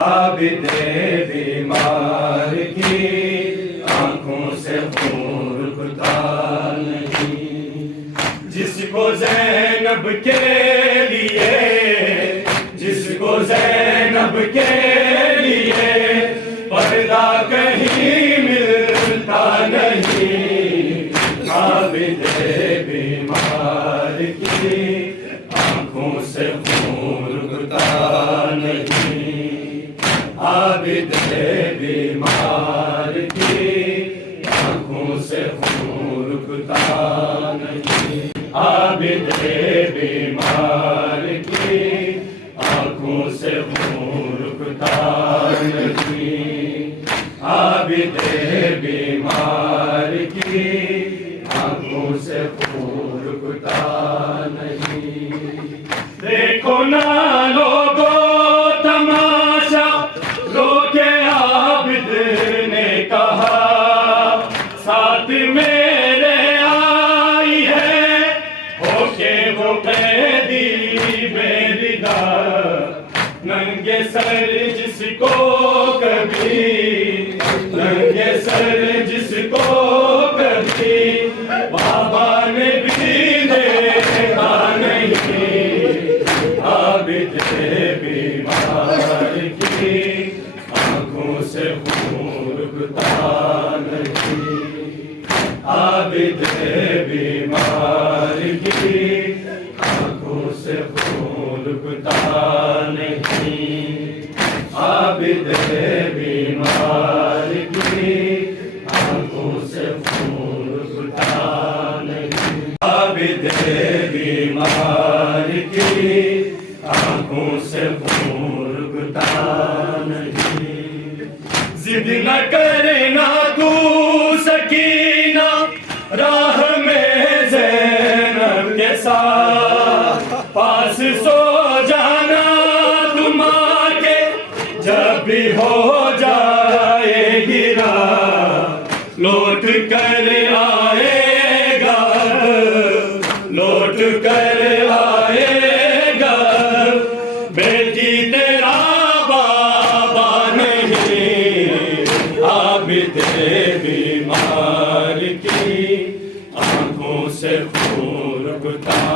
عابد بیمار کی آنکھوں سے خون رکتا نہیں، جس کو زینب کے لیے، جس کو زینب کے لیے پردہ کہیں ملتا نہیں، عابد بیمار کی آنکھوں سے خون رکتا نہیں، عابد بیمار کی آنکھوں سے خون رکتا نہیں، عابد بیمار کی آنکھوں سے خون رکتا نہیں، عابد بیمار کی آنکھوں سے خون رکتا نہیں۔ دیکھو نا لوگو تماشا، رو کے عابد نے کہا ساتھ میرے آئی ہے، ہو کے وہ قیدی بے ردا، ننگے سر جس کو کبھی، ننگے سر جس کو کبھی بابا نے بھی دیکھا نہیں، عابد بیمار کی آنکھوں سے خون رکتا نہیں، عابد بیمار کی آنکھوں سے خون رکتا نہیں، عابد بیمار کی آنکھوں سے خون رکتا نہیں، عابد بیمار کی آنکھوں سے خون رکتا نہیں۔ ضد نہ کرنا تو سکینہ، راہ میں زینب کے ساتھ پاس سو جانا تم آ کے، جب بھی ہو جائے گرا لوٹ کر آئے گا، لوٹ کر آئے گا، بیٹی تیرا بابا نہیں، عابد بیمار کی آنکھوں سے خون رکتا